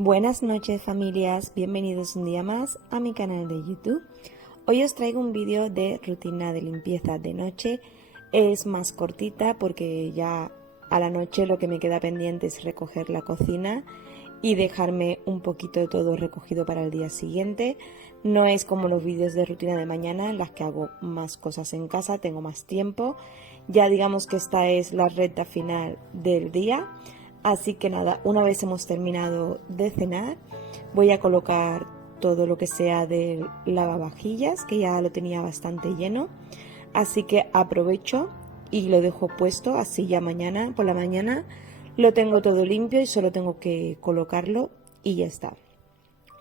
Buenas noches familias, bienvenidos un día más a mi canal de YouTube. Hoy os traigo un vídeo de rutina de limpieza de noche. Es más cortita porque ya a la noche lo que me queda pendiente es recoger la cocina y dejarme un poquito todo recogido para el día siguiente. No es como los vídeos de rutina de mañana en las que hago más cosas en casa, tengo más tiempo. Ya digamos que esta es la recta final del día. Así que nada, una vez hemos terminado de cenar, voy a colocar todo lo que sea del lavavajillas, que ya lo tenía bastante lleno. Así que aprovecho y lo dejo puesto, así ya mañana, por la mañana, lo tengo todo limpio y solo tengo que colocarlo y ya está.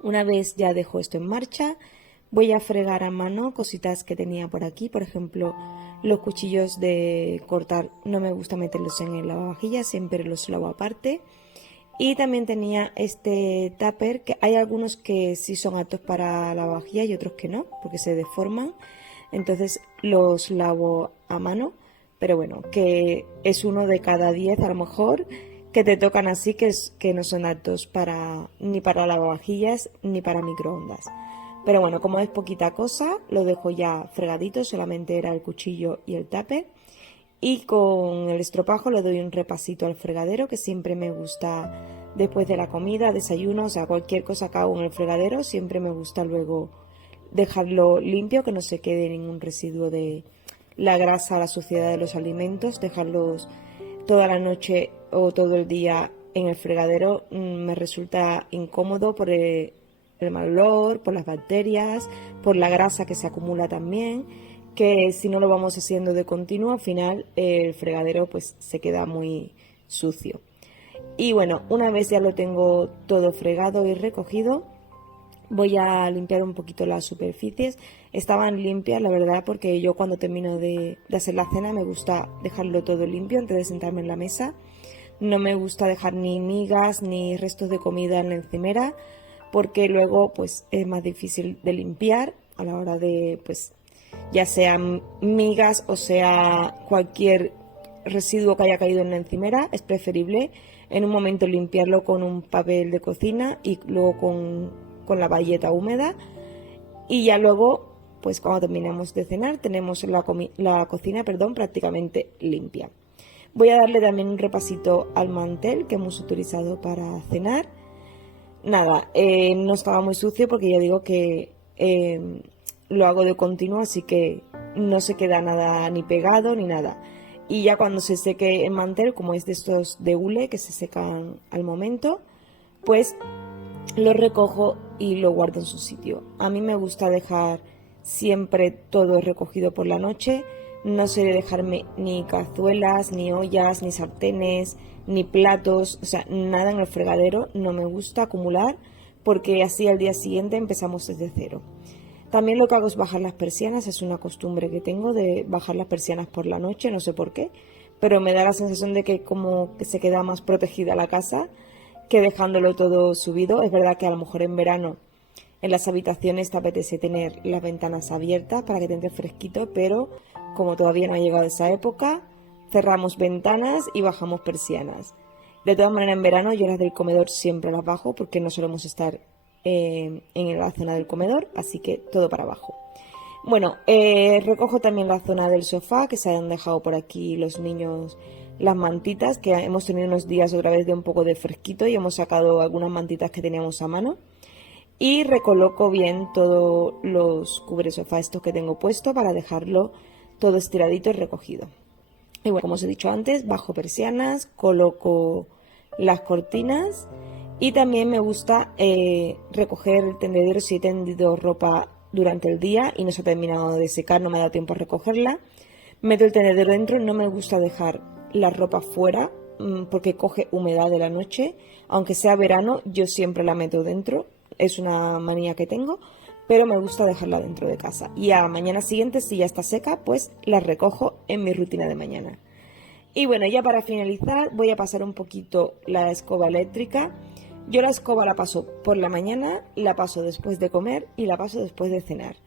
Una vez ya dejo esto en marcha, voy a fregar a mano cositas que tenía por aquí, por ejemplo, los cuchillos de cortar no me gusta meterlos en el lavavajillas, siempre los lavo aparte. Y también tenía este tupper, que hay algunos que sí son aptos para lavavajillas y otros que no, porque se deforman. Entonces los lavo a mano, pero bueno, que es uno de cada 10 a lo mejor que te tocan así, que no son aptos ni para lavavajillas ni para microondas. Pero bueno, como es poquita cosa, lo dejo ya fregadito, solamente era el cuchillo y el tupper. Y con el estropajo le doy un repasito al fregadero, que siempre me gusta después de la comida, desayuno, o sea, cualquier cosa que hago en el fregadero, siempre me gusta luego dejarlo limpio, que no se quede ningún residuo de la grasa, la suciedad de los alimentos, dejarlos toda la noche o todo el día en el fregadero me resulta incómodo por el mal olor, por las bacterias, por la grasa que se acumula también, que si no lo vamos haciendo de continuo, al final el fregadero pues se queda muy sucio. Y bueno, una vez ya lo tengo todo fregado y recogido, voy a limpiar un poquito las superficies. Estaban limpias, la verdad, porque yo cuando termino de hacer la cena me gusta dejarlo todo limpio antes de sentarme en la mesa. No me gusta dejar ni migas ni restos de comida en la encimera, porque luego pues es más difícil de limpiar a la hora de, pues, ya sean migas o sea cualquier residuo que haya caído en la encimera. Es preferible en un momento limpiarlo con un papel de cocina y luego con la bayeta húmeda, y ya luego pues cuando terminamos de cenar tenemos la cocina prácticamente limpia. Voy a darle también un repasito al mantel que hemos utilizado para cenar. Nada, no estaba muy sucio porque ya digo que lo hago de continuo, así que no se queda nada ni pegado ni nada. Y ya cuando se seque el mantel, como es de estos de hule que se secan al momento, pues lo recojo y lo guardo en su sitio. A mí me gusta dejar siempre todo recogido por la noche. No sé dejarme ni cazuelas, ni ollas, ni sartenes, ni platos, o sea, nada en el fregadero. No me gusta acumular porque así al día siguiente empezamos desde cero. También lo que hago es bajar las persianas, es una costumbre que tengo de bajar las persianas por la noche, no sé por qué, pero me da la sensación de que como que se queda más protegida la casa que dejándolo todo subido. Es verdad que a lo mejor en verano en las habitaciones te apetece tener las ventanas abiertas para que te entre fresquito, pero como todavía no ha llegado esa época, cerramos ventanas y bajamos persianas. De todas maneras, en verano yo las del comedor siempre las bajo porque no solemos estar en la zona del comedor, así que todo para abajo. Bueno, recojo también la zona del sofá, que se han dejado por aquí los niños las mantitas, que hemos tenido unos días otra vez de un poco de fresquito y hemos sacado algunas mantitas que teníamos a mano. Y recoloco bien todos los cubresofá estos que tengo puesto para dejarlo todo estiradito y recogido. Y bueno, como os he dicho antes, bajo persianas, coloco las cortinas y también me gusta recoger el tendedero si he tendido ropa durante el día y no se ha terminado de secar, no me ha dado tiempo a recogerla. Meto el tendedero dentro, no me gusta dejar la ropa fuera porque coge humedad de la noche. Aunque sea verano, yo siempre la meto dentro, es una manía que tengo, pero me gusta dejarla dentro de casa. Y a la mañana siguiente, si ya está seca, pues la recojo en mi rutina de mañana. Y bueno, ya para finalizar voy a pasar un poquito la escoba eléctrica. Yo la escoba la paso por la mañana, la paso después de comer y la paso después de cenar.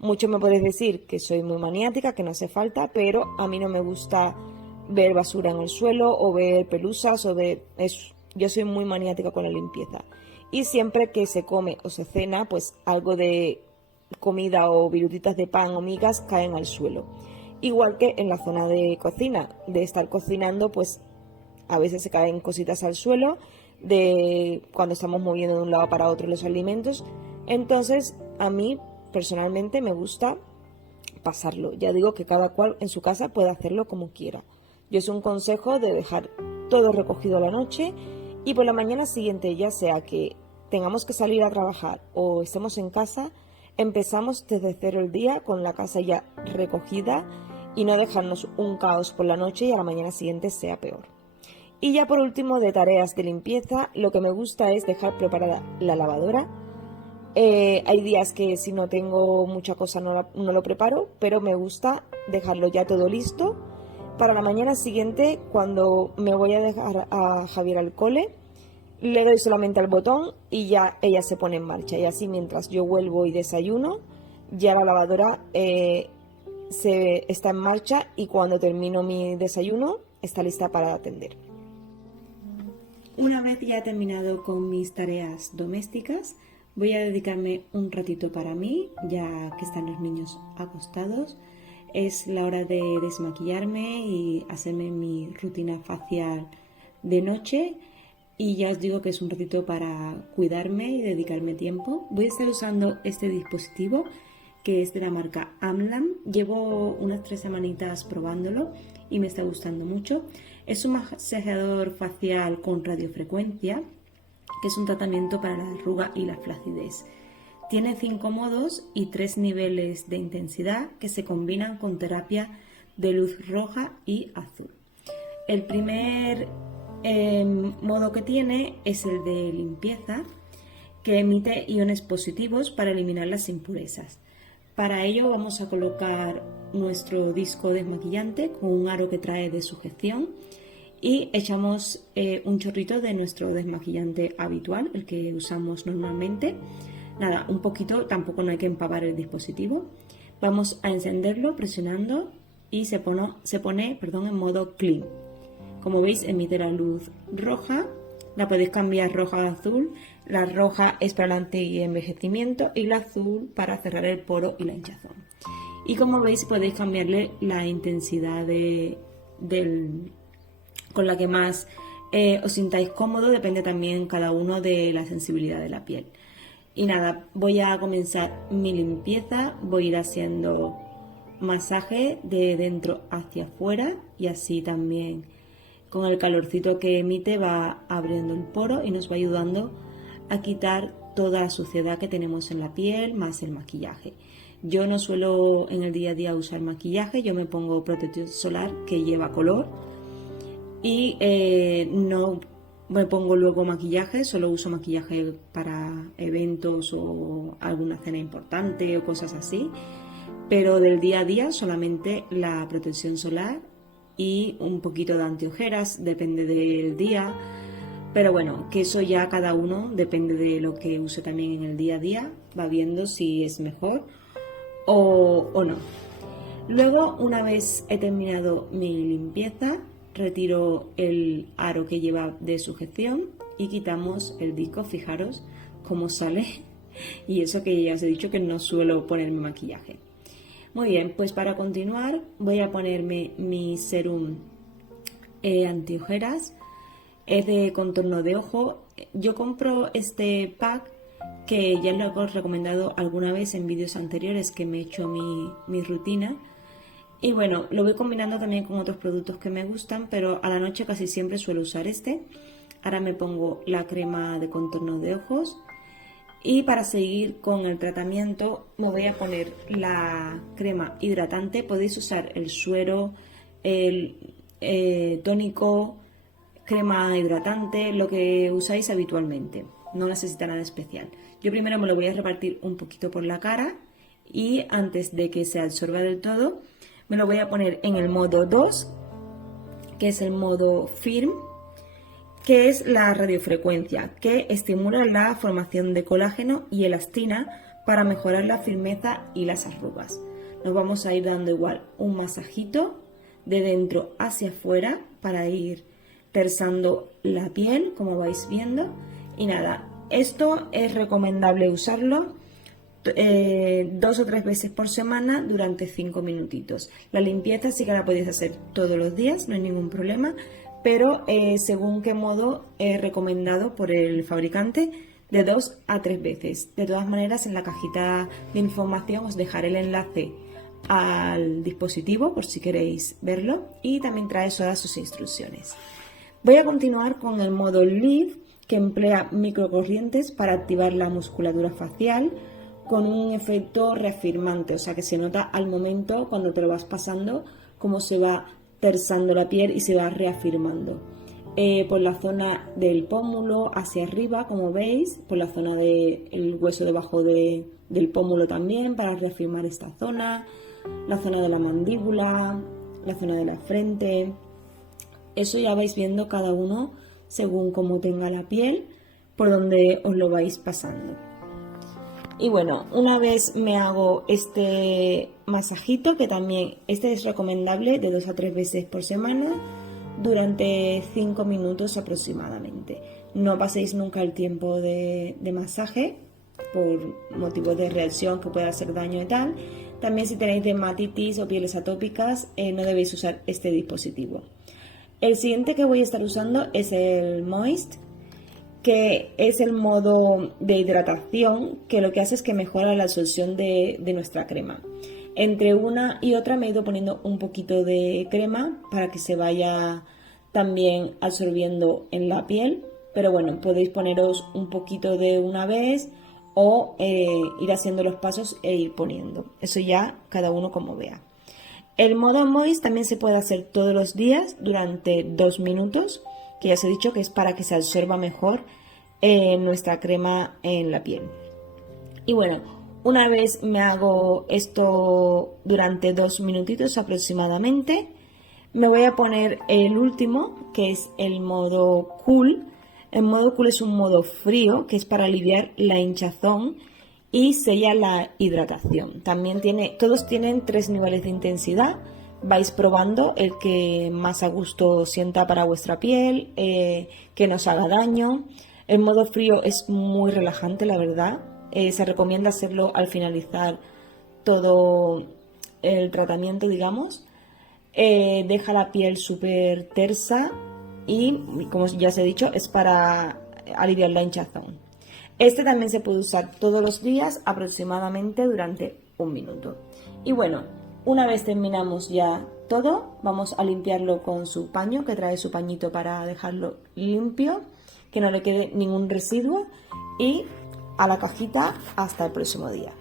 Muchos me podéis decir que soy muy maniática, que no hace falta, pero a mí no me gusta ver basura en el suelo o ver pelusas o ver eso. Yo soy muy maniática con la limpieza. y siempre que se come o se cena, pues algo de comida o virutitas de pan o migas caen al suelo. Igual que en la zona de cocina, de estar cocinando, pues a veces se caen cositas al suelo de cuando estamos moviendo de un lado para otro los alimentos. Entonces, a mí personalmente me gusta pasarlo. Ya digo que cada cual en su casa puede hacerlo como quiera. Yo es un consejo de dejar todo recogido a la noche y por la mañana siguiente, ya sea que tengamos que salir a trabajar o estemos en casa, empezamos desde cero el día con la casa ya recogida y no dejarnos un caos por la noche y a la mañana siguiente sea peor. Y ya por último, de tareas de limpieza, lo que me gusta es dejar preparada la lavadora. Hay días que si no tengo mucha cosa no lo preparo, pero me gusta dejarlo ya todo listo para la mañana siguiente, cuando me voy a dejar a Javier al cole. Le doy solamente al botón y ya ella se pone en marcha. Y así mientras yo vuelvo y desayuno, ya la lavadora está en marcha y cuando termino mi desayuno está lista para atender. Una vez ya he terminado con mis tareas domésticas, voy a dedicarme un ratito para mí, ya que están los niños acostados. Es la hora de desmaquillarme y hacerme mi rutina facial de noche. Y ya os digo que es un ratito para cuidarme y dedicarme tiempo. Voy a estar usando este dispositivo que es de la marca Amlam. Llevo unas 3 semanitas probándolo y me está gustando mucho. Es un masajeador facial con radiofrecuencia, que es un tratamiento para la arruga y la flacidez. Tiene 5 modos y 3 niveles de intensidad que se combinan con terapia de luz roja y azul. El primer modo que tiene es el de limpieza, que emite iones positivos para eliminar las impurezas. Para ello vamos a colocar nuestro disco desmaquillante con un aro que trae de sujeción y echamos un chorrito de nuestro desmaquillante habitual, el que usamos normalmente. Nada, un poquito, tampoco no hay que empavar el dispositivo. Vamos a encenderlo presionando y se pone en modo clean. Como veis, emite la luz roja, la podéis cambiar roja a azul. La roja es para el anti-envejecimiento y la azul para cerrar el poro y la hinchazón. Y como veis, podéis cambiarle la intensidad con la que más os sintáis cómodo, depende también cada uno de la sensibilidad de la piel. Y nada, voy a comenzar mi limpieza, voy a ir haciendo masaje de dentro hacia afuera y así también con el calorcito que emite va abriendo el poro y nos va ayudando a quitar toda la suciedad que tenemos en la piel más el maquillaje. Yo no suelo en el día a día usar maquillaje, yo me pongo protector solar que lleva color y no me pongo luego maquillaje, solo uso maquillaje para eventos o alguna cena importante o cosas así, pero del día a día solamente la protección solar y un poquito de antiojeras, depende del día, pero bueno, que eso ya cada uno, depende de lo que use también en el día a día, va viendo si es mejor o no. Luego, una vez he terminado mi limpieza, retiro el aro que lleva de sujeción y quitamos el disco. Fijaros cómo sale, y eso que ya os he dicho que no suelo ponerme maquillaje. Muy bien, pues para continuar voy a ponerme mi serum antiojeras. Es de contorno de ojo. Yo compro este pack que ya lo he recomendado alguna vez en vídeos anteriores que me he hecho mi rutina. Y bueno, lo voy combinando también con otros productos que me gustan, pero a la noche casi siempre suelo usar este. Ahora me pongo la crema de contorno de ojos. Y para seguir con el tratamiento me voy a poner la crema hidratante. Podéis usar el suero, el tónico, crema hidratante, lo que usáis habitualmente. No necesita nada especial. Yo primero me lo voy a repartir un poquito por la cara y antes de que se absorba del todo me lo voy a poner en el modo 2, que es el modo firm, que es la radiofrecuencia, que estimula la formación de colágeno y elastina para mejorar la firmeza y las arrugas. Nos vamos a ir dando igual un masajito de dentro hacia afuera para ir tersando la piel, como vais viendo. Y nada, esto es recomendable usarlo 2 o 3 veces por semana durante 5 minutitos. La limpieza sí que la podéis hacer todos los días, no hay ningún problema, pero según qué modo es recomendado por el fabricante, de 2 a 3 veces. De todas maneras, en la cajita de información os dejaré el enlace al dispositivo por si queréis verlo, y también trae todas sus instrucciones. Voy a continuar con el modo Live, que emplea microcorrientes para activar la musculatura facial con un efecto reafirmante, o sea que se nota al momento cuando te lo vas pasando cómo se va tersando la piel y se va reafirmando. Por la zona del pómulo hacia arriba, como veis, por la zona del hueso debajo del pómulo también, para reafirmar esta zona, la zona de la mandíbula, la zona de la frente. Eso ya vais viendo cada uno según cómo tenga la piel, por donde os lo vais pasando. Y bueno, una vez me hago este masajito, que también este es recomendable de 2 a 3 veces por semana, durante 5 minutos aproximadamente. No paséis nunca el tiempo de masaje por motivos de reacción que pueda hacer daño y tal. También si tenéis dermatitis o pieles atópicas, no debéis usar este dispositivo. El siguiente que voy a estar usando es el Moist, que es el modo de hidratación, que lo que hace es que mejora la absorción de nuestra crema. Entre una y otra me he ido poniendo un poquito de crema para que se vaya también absorbiendo en la piel, pero bueno, podéis poneros un poquito de una vez o ir haciendo los pasos e ir poniendo. Eso ya cada uno como vea. El modo Moist también se puede hacer todos los días durante 2 minutos, que ya os he dicho que es para que se absorba mejor nuestra crema en la piel. Y bueno, una vez me hago esto durante 2 minutitos aproximadamente, me voy a poner el último, que es el modo Cool. El modo Cool es un modo frío, que es para aliviar la hinchazón y sella la hidratación. También todos tienen 3 niveles de intensidad. Vais probando el que más a gusto sienta para vuestra piel, que no os haga daño. El modo frío es muy relajante, la verdad. Se recomienda hacerlo al finalizar todo el tratamiento, digamos. Deja la piel súper tersa y, como ya os he dicho, es para aliviar la hinchazón. Este también se puede usar todos los días aproximadamente durante 1 minuto. Y bueno, una vez terminamos ya todo, vamos a limpiarlo con su paño, que trae su pañito para dejarlo limpio, que no le quede ningún residuo, y a la cajita hasta el próximo día.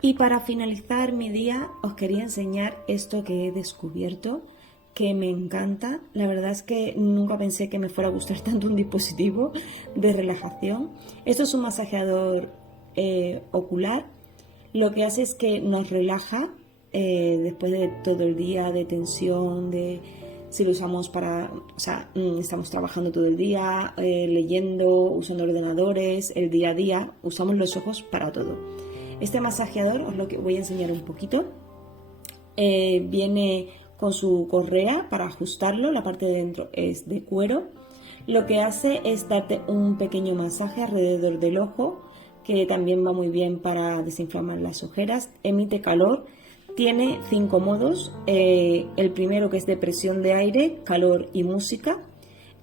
Y para finalizar mi día os quería enseñar esto que he descubierto, que me encanta. La verdad es que nunca pensé que me fuera a gustar tanto un dispositivo de relajación. Esto es un masajeador ocular. Lo que hace es que nos relaja después de todo el día de tensión, si lo usamos estamos trabajando todo el día, leyendo, usando ordenadores, el día a día, usamos los ojos para todo. Este masajeador os lo que voy a enseñar un poquito. Viene con su correa para ajustarlo, la parte de dentro es de cuero. Lo que hace es darte un pequeño masaje alrededor del ojo, que también va muy bien para desinflamar las ojeras. Emite calor, tiene 5 modos. El primero, que es de presión de aire, calor y música.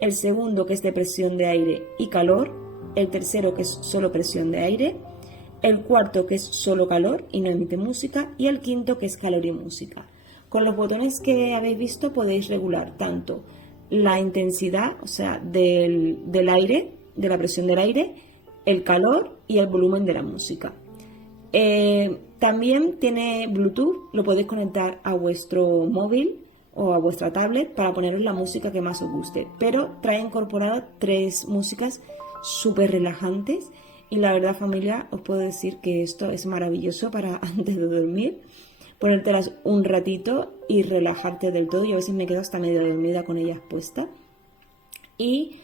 El segundo, que es de presión de aire y calor. El tercero, que es solo presión de aire. El cuarto, que es solo calor y no emite música. Y el quinto, que es calor y música. Con los botones que habéis visto podéis regular tanto la intensidad, o sea, del aire, de la presión del aire, el calor y el volumen de la música. También tiene Bluetooth, lo podéis conectar a vuestro móvil o a vuestra tablet para poneros la música que más os guste, pero trae incorporadas 3 músicas súper relajantes, y la verdad, familia, os puedo decir que esto es maravilloso para antes de dormir, ponértelas un ratito y relajarte del todo. Yo a veces me quedo hasta medio dormida con ellas puestas. Y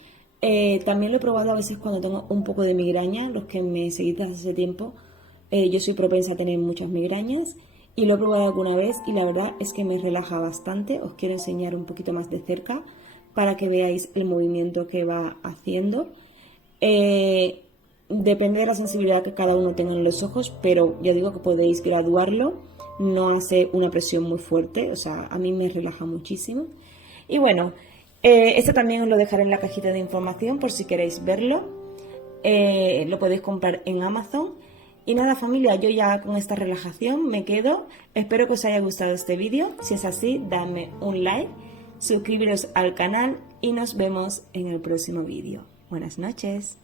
también lo he probado a veces cuando tengo un poco de migraña. Los que me seguís desde hace tiempo, yo soy propensa a tener muchas migrañas, y lo he probado alguna vez y la verdad es que me relaja bastante. Os quiero enseñar un poquito más de cerca para que veáis el movimiento que va haciendo. Depende de la sensibilidad que cada uno tenga en los ojos, pero ya digo que podéis graduarlo, no hace una presión muy fuerte, o sea, a mí me relaja muchísimo. Y bueno, esto también os lo dejaré en la cajita de información por si queréis verlo. Lo podéis comprar en Amazon. Y nada, familia, yo ya con esta relajación me quedo. Espero que os haya gustado este vídeo. Si es así, dadme un like, suscribiros al canal y nos vemos en el próximo vídeo. Buenas noches.